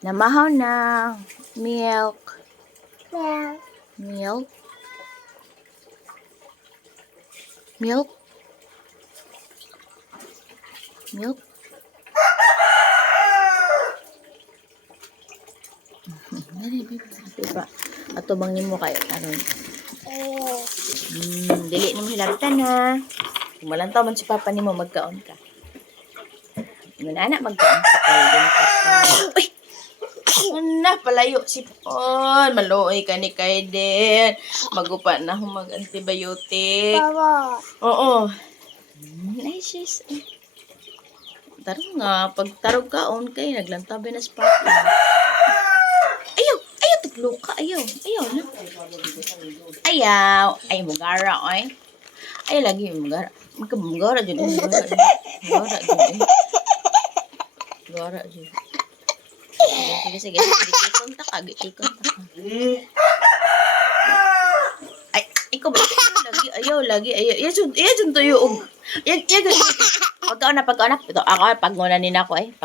Namahaw na. Milk. Milk. Milk. Milk. Milk. Diba? Ato bangin mo kayo. Ano? Dili na mo hilabtan ha. Kumalantaw man si papa ni mo, magkaon ka. Anak, magkaon ka kayo. Uy! Na, palayo si Pon. Maluoy ka ni Kaiden. Magupa na akong mag-antibiotic. Baba. Oo. Nice, sis. Taro nga, pag tarog kaon kay naglantabi na si papa. Ayaw! Ayaw, tuglo ka. Ayaw. Ayaw na. Ayaw. Ay, mugara, oy. Ay, lagi mugara. Mugara dyan. Mugara dyan. Mugara dyan. Sige. Gitikon ka. Ay, ikaw ba? Ayaw lagi. Iya dyan tayo. Pagkaon na. Ito, ako, pag-una nina ko eh.